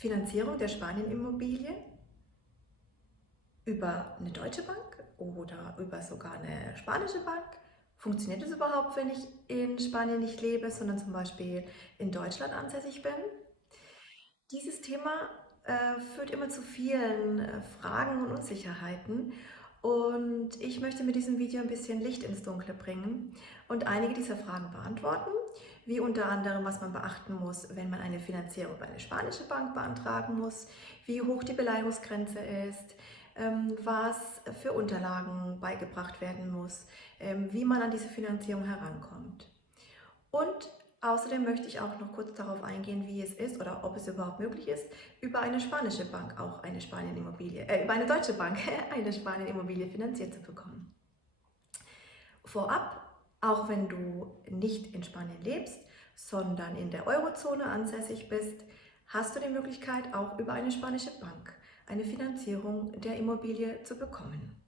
Finanzierung der Spanien-Immobilie über eine deutsche Bank oder über sogar eine spanische Bank? Funktioniert es überhaupt, wenn ich in Spanien nicht lebe, sondern zum Beispiel in Deutschland ansässig bin? Dieses Thema führt immer zu vielen Fragen und Unsicherheiten, und ich möchte mit diesem Video ein bisschen Licht ins Dunkle bringen und einige dieser Fragen beantworten, wie unter anderem, was man beachten muss, wenn man eine Finanzierung über eine spanische Bank beantragen muss, wie hoch die Beleihungsgrenze ist, was für Unterlagen beigebracht werden muss, wie man an diese Finanzierung herankommt. Und außerdem möchte ich auch noch kurz darauf eingehen, wie es ist oder ob es überhaupt möglich ist, über eine spanische Bank auch eine Spanien-Immobilie, über eine deutsche Bank eine Spanien-Immobilie finanziert zu bekommen. Vorab, auch wenn du nicht in Spanien lebst, sondern in der Eurozone ansässig bist, hast du die Möglichkeit, auch über eine spanische Bank eine Finanzierung der Immobilie zu bekommen.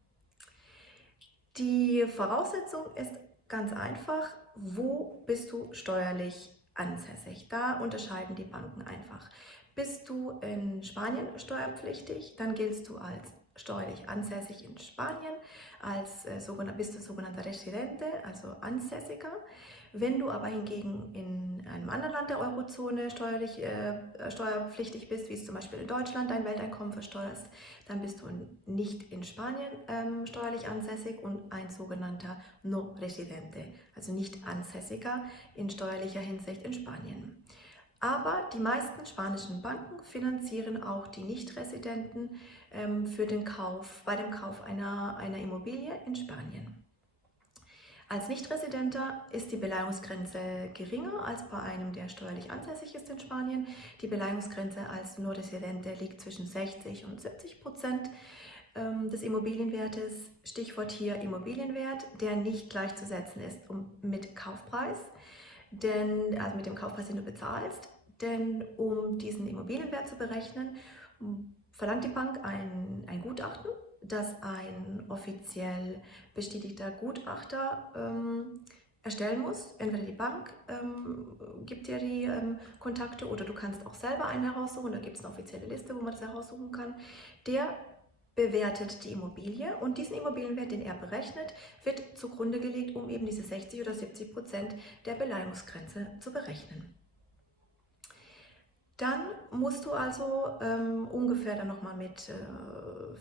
Die Voraussetzung ist ganz einfach: wo bist du steuerlich ansässig? Da unterscheiden die Banken einfach. Bist du in Spanien steuerpflichtig, dann giltst du als steuerlich ansässig in Spanien, bist du sogenannter Residente, also Ansässiger. Wenn du aber hingegen in einem anderen Land der Eurozone steuerpflichtig bist, wie es zum Beispiel in Deutschland dein Welteinkommen versteuerst, dann bist du nicht in Spanien steuerlich ansässig und ein sogenannter No Residente, also nicht Ansässiger in steuerlicher Hinsicht in Spanien. Aber die meisten spanischen Banken finanzieren auch die Nicht-Residenten bei dem Kauf einer Immobilie in Spanien. Als Nichtresidenter ist die Beleihungsgrenze geringer als bei einem, der steuerlich ansässig ist in Spanien. Die Beleihungsgrenze als No Residente liegt zwischen 60 und 70% des Immobilienwertes. Stichwort hier Immobilienwert, der nicht gleichzusetzen ist mit Kaufpreis, also mit dem Kaufpreis, den du bezahlst. Denn um diesen Immobilienwert zu berechnen, verlangt die Bank ein Gutachten, das ein offiziell bestätigter Gutachter erstellen muss. Entweder die Bank gibt dir die Kontakte oder du kannst auch selber einen heraussuchen. Da gibt es eine offizielle Liste, wo man das heraussuchen kann. Der bewertet die Immobilie, und diesen Immobilienwert, den er berechnet, wird zugrunde gelegt, um eben diese 60 oder 70% der Beleihungsgrenze zu berechnen. Dann musst du also ungefähr dann nochmal mit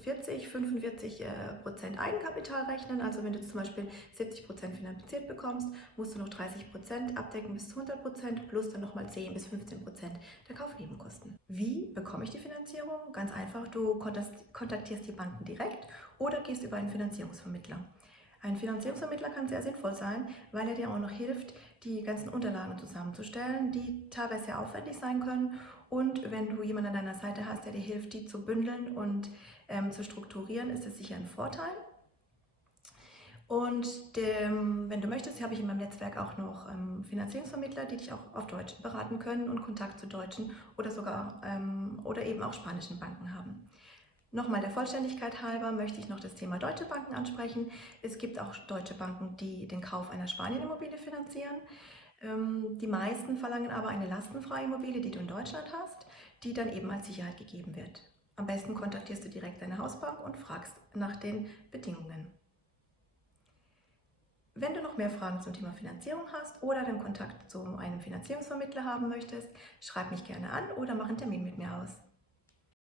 45% Eigenkapital rechnen. Also wenn du zum Beispiel 70% finanziert bekommst, musst du noch 30% abdecken bis zu 100%, plus dann nochmal 10 bis 15% der Kaufnebenkosten. Wie bekomme ich die Finanzierung? Ganz einfach, du kontaktierst die Banken direkt oder gehst über einen Finanzierungsvermittler. Ein Finanzierungsvermittler kann sehr sinnvoll sein, weil er dir auch noch hilft, die ganzen Unterlagen zusammenzustellen, die teilweise sehr aufwendig sein können. Und wenn du jemanden an deiner Seite hast, der dir hilft, die zu bündeln und zu strukturieren, ist das sicher ein Vorteil. Und wenn du möchtest, habe ich in meinem Netzwerk auch noch Finanzierungsvermittler, die dich auch auf Deutsch beraten können und Kontakt zu deutschen oder eben auch spanischen Banken haben. Nochmal der Vollständigkeit halber möchte ich noch das Thema deutsche Banken ansprechen. Es gibt auch deutsche Banken, die den Kauf einer Spanien-Immobilie finanzieren. Die meisten verlangen aber eine lastenfreie Immobilie, die du in Deutschland hast, die dann eben als Sicherheit gegeben wird. Am besten kontaktierst du direkt deine Hausbank und fragst nach den Bedingungen. Wenn du noch mehr Fragen zum Thema Finanzierung hast oder den Kontakt zu einem Finanzierungsvermittler haben möchtest, schreib mich gerne an oder mach einen Termin mit mir aus.